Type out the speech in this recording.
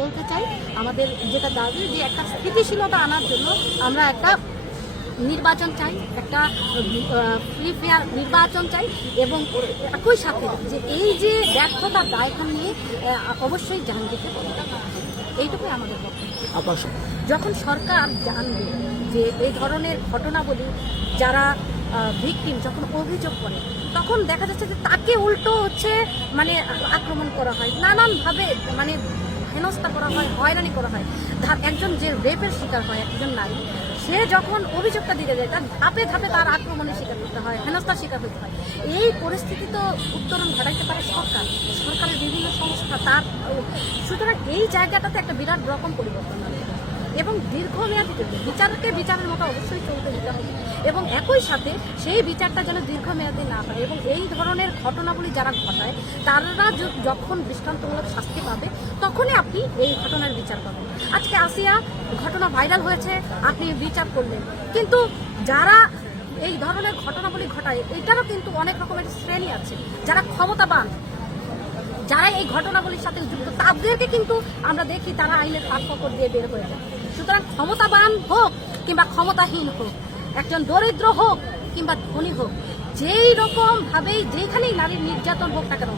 বলতে চাই আমাদের যেটা দাবি যে একটা স্থিতিশীলতা আনার জন্য আমরা একটা নির্বাচন চাই একটা ফ্রি ফেয়ার নির্বাচন চাই এবং একই সাথে যে এই যে ব্যর্থতার দায়খান নিয়ে অবশ্যই করতে হবে। এইটুকুই আমাদের আপনার যখন সরকার জানবে যে এই ধরনের ঘটনাবলী যারা ভিকটিম যখন অভিযোগ করে তখন দেখা যাচ্ছে যে তাকে উল্টো হচ্ছে মানে আক্রমণ করা হয়। নানানভাবে মানে হেনস্থা করা হয়, হয়রানি করা হয়। একজন যে রেপের শিকার হয়, একজন নারী, সে যখন অভিযোগটা দিতে যায়, তার ধাপে ধাপে তার আক্রমণের শিকার করতে হয়, হেনস্থার শিকার হতে হয়। এই পরিস্থিতি তো উত্তরণ ঘটাইতে পারে সরকার। সরকারের বিভিন্ন সংস্থা, তার, সুতরাং এই জায়গাটাতে একটা বিরাট রকম পরিবর্তন হবে। এবং দীর্ঘমেয়াদী বিচারকে বিচারের মতো অবশ্যই চলতে দিতে হবে। এবং একই সাথে সেই বিচারটা যেন দীর্ঘমেয়াদী না হয় এবং এই ধরনের ঘটনাগুলি যারা ঘটায়, তারা যখন দৃষ্টান্তমূলক শাস্তি পাবে, তখনই আপনি এই ঘটনার বিচার পাবেন। আজকে আসিয়া ঘটনা ভাইরাল হয়েছে, আপনি বিচার করলেন। কিন্তু যারা এই ধরনের ঘটনাগুলি ঘটায়, এটারও কিন্তু অনেক রকমের শ্রেণি আছে। যারা ক্ষমতাবান যারা এই ঘটনাগুলির সাথে যুক্ত, তাদেরকে কিন্তু আমরা দেখি তারা আইনের পার্থক্য দিয়ে বের হয়ে যায়। সুতরাং ক্ষমতাবান হোক কিংবা ক্ষমতাহীন হোক, একজন দরিদ্র হোক কিংবা ধনী হোক, যেই রকম ভাবেই যেখানেই নারীর নির্যাতন হোক না কেন